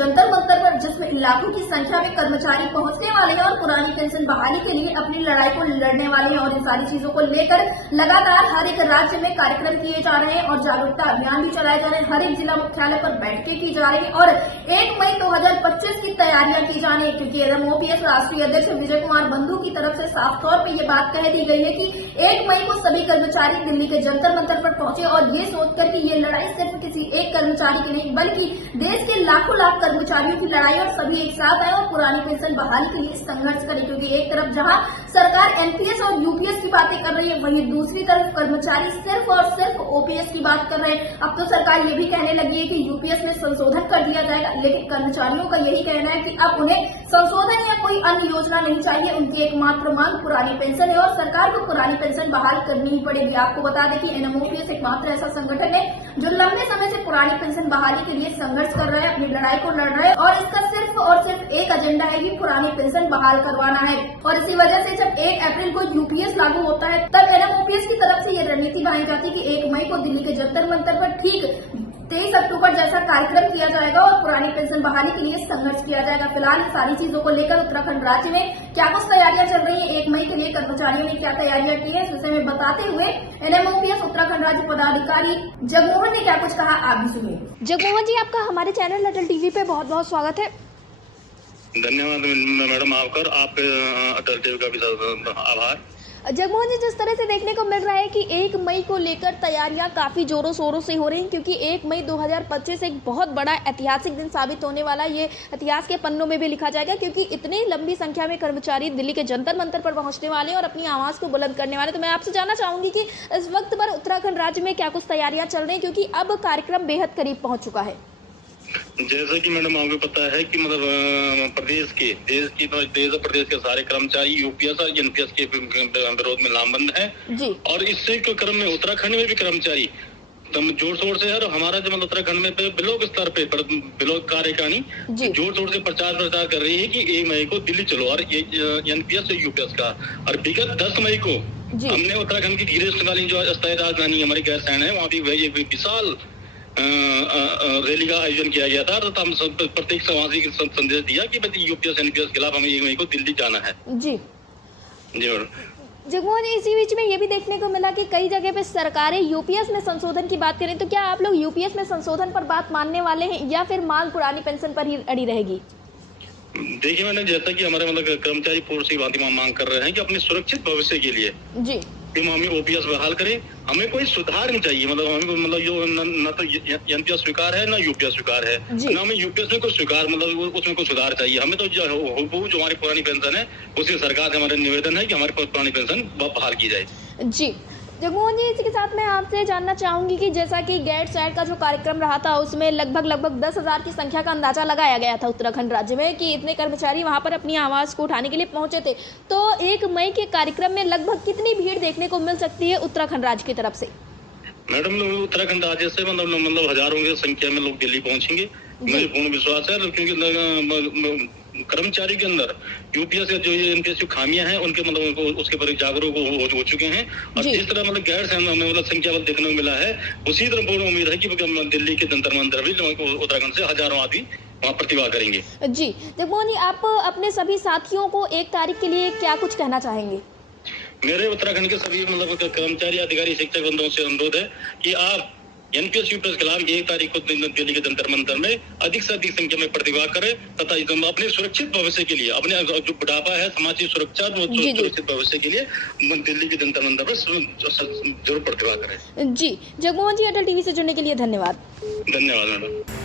जंतर मंतर पर, जिसमें लाखों की संख्या में कर्मचारी पहुंचने वाले हैं और पुरानी पेंशन बहाली के लिए अपनी लड़ाई को लड़ने वाले हैं। और इन सारी चीजों को लेकर लगातार हर एक राज्य में कार्यक्रम किए जा रहे हैं और जागरूकता अभियान भी चलाए जा रहे हैं। हर एक जिला मुख्यालय पर बैठकें की जा रही है और 1 मई 2025 की तैयारियां की जा रही है, क्योंकि एनएमओपीएस राष्ट्रीय अध्यक्ष विजय कुमार बंधु की तरफ से साफ तौर पर यह बात कह दी गई है कि 1 मई को सभी कर्मचारी दिल्ली के जंतर मंतर पर पहुंचे और ये सोचकर कि ये लड़ाई सिर्फ किसी एक कर्मचारी की नहीं बल्कि देश के लाखों लाख कर्मचारियों की लड़ाई और सभी एक साथ आए और पुरानी पेंशन बहाली के लिए संघर्ष करें। क्योंकि एक तरफ जहां सरकार एनपीएस और यूपीएस की बातें कर रही है, वहीं दूसरी तरफ कर्मचारी सिर्फ और सिर्फ ओपीएस की बात कर रहे हैं। अब तो सरकार ये भी कहने लगी है कि यूपीएस में संशोधन कर दिया जाएगा, लेकिन कर्मचारियों का यही कहना है कि अब उन्हें संशोधन या कोई अन्य योजना नहीं चाहिए। उनकी एकमात्र मांग पुरानी पेंशन है और सरकार को पुरानी पेंशन बहाल करनी ही पड़ेगी। आपको बता दें कि एनएमओपीएस एकमात्र ऐसा संगठन है जो लंबे समय से पुरानी पेंशन बहाली के लिए संघर्ष कर रहा है, अपनी लड़ाई को लड़ रहा है और इसका सिर्फ और सिर्फ एक एजेंडा है कि पुरानी पेंशन बहाल करवाना है। और इसी वजह से जब 1 अप्रैल को यूपीएस लागू होता है, तब एनएमओपीएस की तरफ से ये रणनीति बनाई जाती है कि 1 मई को दिल्ली के जंतर मंतर पर ठीक 23 अक्टूबर जैसा कार्यक्रम किया जाएगा और पुरानी पेंशन बहाली के लिए संघर्ष किया जाएगा। फिलहाल सारी चीजों को लेकर उत्तराखंड राज्य में क्या कुछ तैयारियां चल रही है, 1 मई के लिए कर्मचारियों ने क्या तैयारियां की है, इस विषय में बताते हुए एनएमओपीएस उत्तराखंड राज्य पदाधिकारी जगमोहन ने क्या कुछ कहा, आप भी सुनिए। जगमोहन जी, आपका हमारे चैनल अटल टीवी पे बहुत बहुत स्वागत है। धन्यवाद मैडम, आपका आप अटल टीवी का भी आभार। जगमोहन जी, जिस तरह से देखने को मिल रहा है कि 1 मई को लेकर तैयारियां काफी जोरों शोरों से हो रही हैं, क्योंकि 1 मई 2025 एक बहुत बड़ा ऐतिहासिक दिन साबित होने वाला है। ये इतिहास के पन्नों में भी लिखा जाएगा, क्योंकि इतनी लंबी संख्या में कर्मचारी दिल्ली के जंतर मंतर पर पहुंचने वाले हैं और अपनी आवाज को बुलंद करने वाले। तो मैं आपसे जानना चाहूंगी कि इस वक्त पर उत्तराखंड राज्य में क्या कुछ तैयारियां चल रही हैं, क्योंकि अब कार्यक्रम बेहद करीब पहुंच चुका है। जैसा कि मैडम आपको पता है कि मतलब प्रदेश के सारे कर्मचारी यूपीएस और एनपीएस के विरोध में लामबंद हैं जी। और इसी के क्रम में उत्तराखंड में भी कर्मचारी जोर शोर से है। और हमारा जो मतलब उत्तराखंड में ब्लॉक स्तर पे ब्लॉक कार्यकारिणी जोर शोर से प्रचार कर रही है कि 1 मई को दिल्ली चलो और एनपीएस और यूपीएस का। और विगत 10 मई को हमने उत्तराखंड की गिरीश जो अस्थायी राजधानी हमारी गैरसैंण है, वहाँ भी एक विशाल रैली का आयोजन किया गया था। तो हम प्रत्येक समाजी को संदेश दिया कि यूपीएस एनपीएस के खिलाफ हमें 1 मई को दिल्ली जाना है। जी जगमोहन जी, इसी बीच में ये भी देखने को मिला कि कई जगह पे सरकारें यूपीएस में संशोधन की बात करें, तो क्या आप लोग यूपीएस में संशोधन पर बात मानने वाले हैं या फिर मांग पुरानी पेंशन पर ही अड़ी रहेगी? देखिए मैंने जैसा कि हमारे मतलब कर्मचारी पूर्व से भांति मांग कर रहे हैं कि अपने सुरक्षित भविष्य के लिए जी कि हमें ओपीएस बहाल करें। हमें कोई सुधार नहीं चाहिए, मतलब हमें मतलब जो न तो एनपीएस स्वीकार है, ना यूपीएस स्वीकार है, ना हमें यूपीएस में कोई स्वीकार मतलब उसमें कोई सुधार चाहिए। हमें तो जो हमारी पुरानी पेंशन है उसी सरकार से हमारा निवेदन है कि हमारी पुरानी पेंशन बहाल की जाए। जी जगमोहन जी, इसी के साथ मैं आपसे जानना चाहूंगी कि जैसा कि गैरसैंण का जो कार्यक्रम रहा था उसमें लगभग 10,000 की संख्या का अंदाजा लगाया गया था उत्तराखंड राज्य में कि इतने कर्मचारी वहां पर अपनी आवाज को उठाने के लिए पहुंचे थे। तो 1 मई के कार्यक्रम में लगभग कितनी भीड़ देखने को मिल सकती है उत्तराखंड राज्य की तरफ से? मैडम, उत्तराखंड राज्य से मतलब हजारों की संख्या में लोग दिल्ली पहुंचेंगे, मुझे पूर्ण विश्वास है। क्योंकि कर्मचारी के अंदर यूपीएस जो एनपीएस की खामियां हैं उनके मतलब उसके पर जागरूक हो चुके हैं। और जिस तरह मतलब गैरसैंण में मतलब संख्या बल देखने को मिला है, उसी तरह पूर्ण उम्मीद है कि दिल्ली के जंतर मंतर भी उत्तराखंड से हजारों आदमी वहाँ प्रतिभा करेंगे। जी जगमोहन जी, आप अपने सभी साथियों को 1 तारीख के लिए क्या कुछ कहना चाहेंगे? मेरे उत्तराखंड के सभी मतलब कर्मचारी, अधिकारी, शिक्षक बंधुओं से अनुरोध है कि आप एनपीएस यूपीएस के खिलाफ 1 तारीख को दिल्ली के जंतर मंतर में अधिक से अधिक संख्या में प्रतिभा करें तथा अपने सुरक्षित भविष्य के लिए, अपने जो बुढ़ापा है, समाज की सुरक्षा, सुरक्षित भविष्य के लिए दिल्ली के जंतर मंतर पर जरूर प्रतिभा करें। जी जगमोहन जी, अटल टीवी से जुड़ने के लिए धन्यवाद। धन्यवाद मैडम।